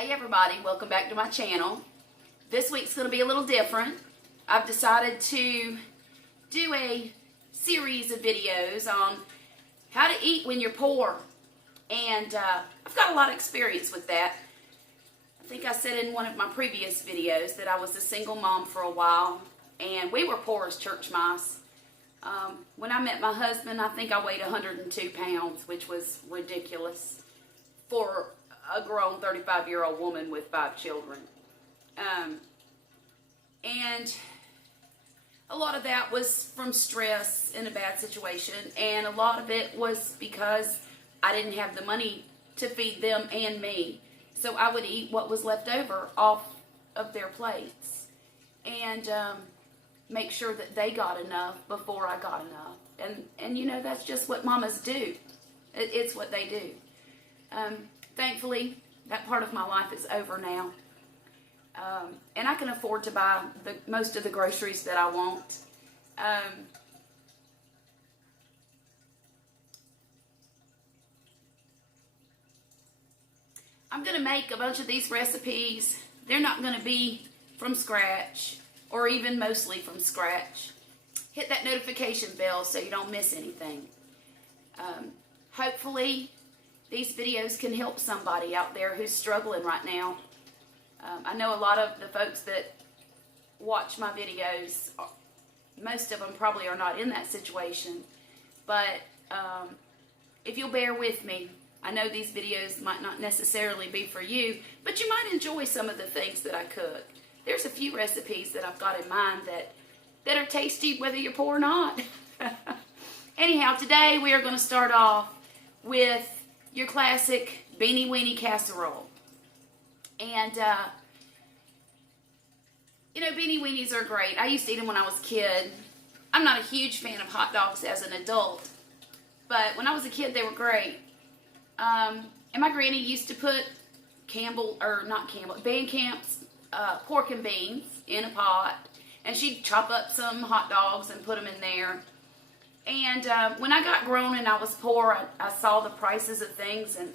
Hey everybody, welcome back to my channel. This week's going to be a little different. I've decided to do a series of videos on how to eat when you're poor. And I've got a lot of experience with that. I think I said in one of my previous videos that I was a single mom for a while. And we were poor as church mice. When I met my husband, I think I weighed 102 pounds, which was ridiculous for a grown 35-year-old woman with 5 children. And a lot of that was from stress in a bad situation, and a lot of it was because I didn't have the money to feed them and me. So I would eat what was left over off of their plates and make sure that they got enough before I got enough. And you know, that's just what mamas do. It's what they do. Thankfully, that part of my life is over now. And I can afford to buy most of the groceries that I want. I'm going to make a bunch of these recipes. They're not going to be from scratch or even mostly from scratch. Hit that notification bell so you don't miss anything. Hopefully, these videos can help somebody out there who's struggling right now. I know a lot of the folks that watch my videos, most of them probably are not in that situation. But if you'll bear with me, I know these videos might not necessarily be for you, but you might enjoy some of the things that I cook. There's a few recipes that I've got in mind that are tasty whether you're poor or not. Anyhow, today we are going to start off with your classic Beanie Weenie Casserole. And, you know, Beanie Weenies are great. I used to eat them when I was a kid. I'm not a huge fan of hot dogs as an adult, but when I was a kid, they were great. And my granny used to put Van Camp's pork and beans in a pot, and she'd chop up some hot dogs and put them in there. And when I got grown and I was poor, I saw the prices of things, and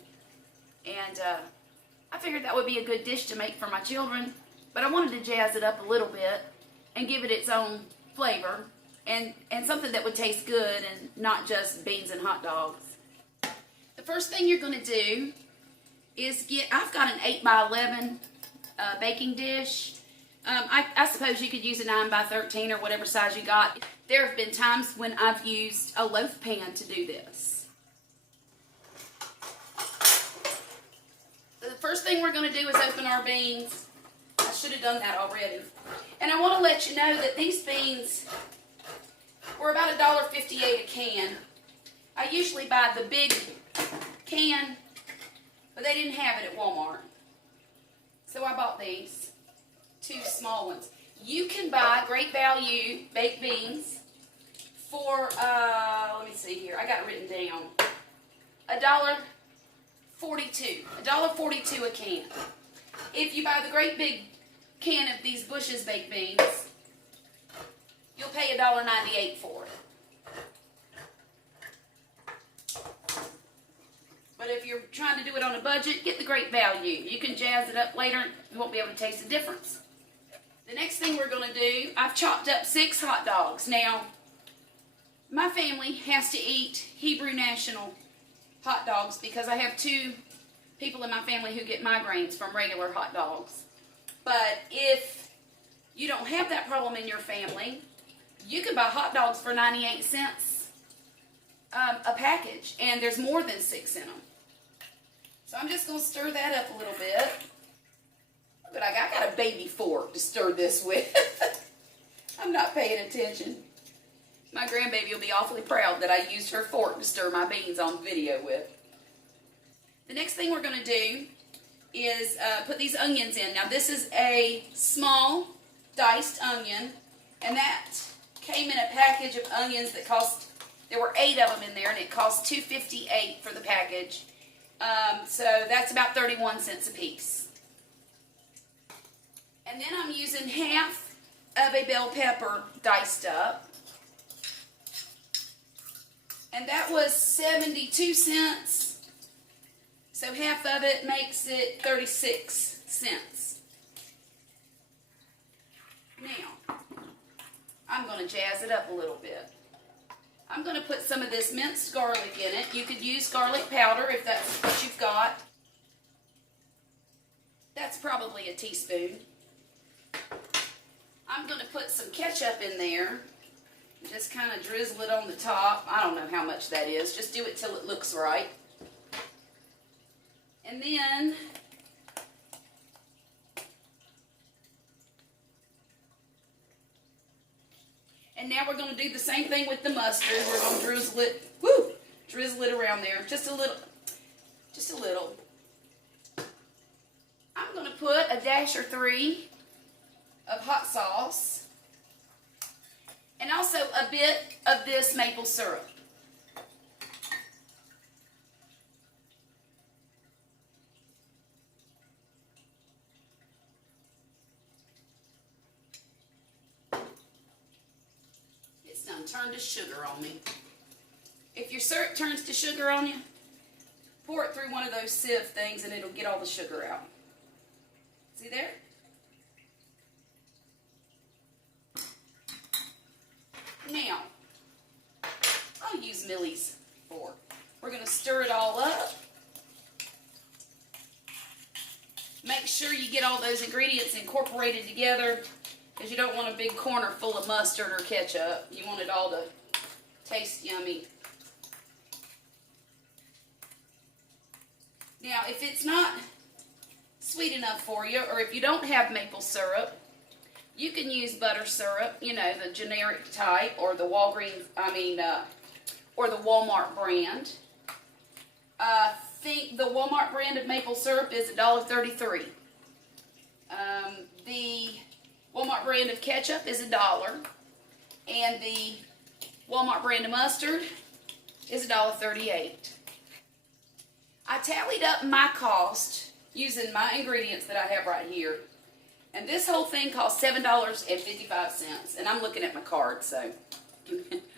I figured that would be a good dish to make for my children. But I wanted to jazz it up a little bit and give it its own flavor and something that would taste good and not just beans and hot dogs. The first thing you're going to do is I've got an 8x11 baking dish. I suppose you could use a 9x13 or whatever size you got. There have been times when I've used a loaf pan to do this. So the first thing we're going to do is open our beans. I should have done that already. And I want to let you know that these beans were about $1.58 a can. I usually buy the big can, but they didn't have it at Walmart. So I bought these 2 small ones. You can buy great value baked beans for, let me see here, I got it written down, $1.42. $1.42 a can. If you buy the great big can of these Bush's baked beans, you'll pay $1.98 for it. But if you're trying to do it on a budget, get the great value. You can jazz it up later. You won't be able to taste the difference. The next thing we're going to do, I've chopped up 6 hot dogs. Now, my family has to eat Hebrew National hot dogs because I have 2 people in my family who get migraines from regular hot dogs. But if you don't have that problem in your family, you can buy hot dogs for 98 cents a package, and there's more than 6 in them. So I'm just going to stir that up a little bit. But I got a baby fork to stir this with. I'm not paying attention. My grandbaby will be awfully proud that I used her fork to stir my beans on video with. The next thing we're going to do is put these onions in. Now this is a small diced onion, and that came in a package of onions that cost, there were 8 of them in there, and it cost $2.58 for the package. So that's about 31 cents a piece. And then I'm using half of a bell pepper diced up. And that was 72 cents. So half of it makes it 36 Now, I'm going to jazz it up a little bit. I'm going to put some of this minced garlic in it. You could use garlic powder if that's what you've got. That's probably a teaspoon. I'm going to put some ketchup in there. Just kind of drizzle it on the top. I don't know how much that is. Just do it till it looks right. And then now we're going to do the same thing with the mustard. We're going to drizzle it around there. Just a little. I'm going to put a dash or 3 of hot sauce. And also a bit of this maple syrup. It's done turned to sugar on me. If your syrup turns to sugar on you, pour it through one of those sieve things and it'll get all the sugar out. See there? Now, I'll use Millie's fork. We're going to stir it all up. Make sure you get all those ingredients incorporated together because you don't want a big corner full of mustard or ketchup. You want it all to taste yummy. Now, if it's not sweet enough for you, or if you don't have maple syrup, you can use butter syrup, you know, the generic type, or the Walgreens, or the Walmart brand. I think the Walmart brand of maple syrup is $1.33. The Walmart brand of ketchup is $1, and the Walmart brand of mustard is $1.38. I tallied up my cost using my ingredients that I have right here. And this whole thing cost $7.55. And I'm looking at my card, so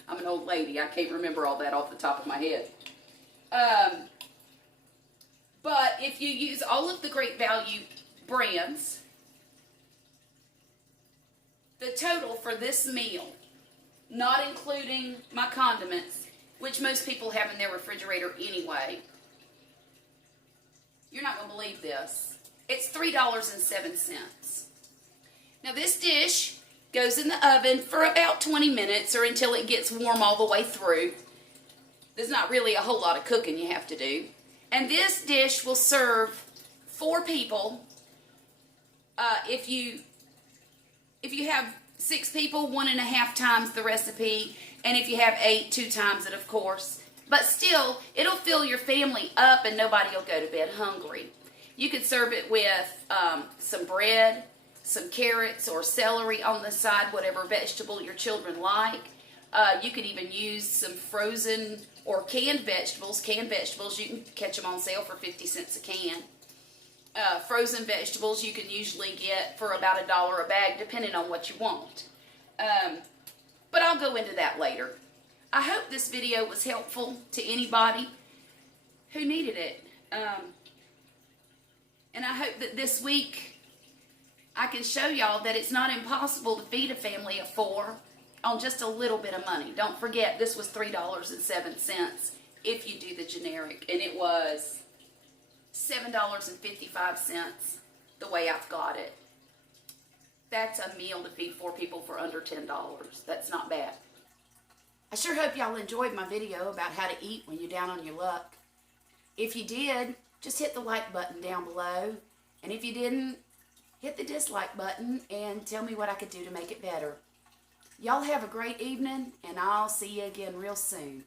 I'm an old lady. I can't remember all that off the top of my head. But if you use all of the Great Value brands, the total for this meal, not including my condiments, which most people have in their refrigerator anyway, you're not going to believe this. It's $3.07. Now this dish goes in the oven for about 20 minutes or until it gets warm all the way through. There's not really a whole lot of cooking you have to do. And this dish will serve 4 people. If you have 6 people, 1.5 times the recipe. And if you have 8, 2 times it, of course. But still, it'll fill your family up and nobody will go to bed hungry. You could serve it with some bread, some carrots or celery on the side, whatever vegetable your children like. You could even use some frozen or canned vegetables. Canned vegetables, you can catch them on sale for 50 cents a can. Frozen vegetables you can usually get for about $1 a bag, depending on what you want. But I'll go into that later. I hope this video was helpful to anybody who needed it. And I hope that this week I can show y'all that it's not impossible to feed a family of 4 on just a little bit of money. Don't forget, this was $3.07 if you do the generic, and it was $7.55 the way I've got it. That's a meal to feed 4 people for under $10. That's not bad. I sure hope y'all enjoyed my video about how to eat when you're down on your luck. If you did, just hit the like button down below. And if you didn't, hit the dislike button and tell me what I could do to make it better. Y'all have a great evening, and I'll see you again real soon.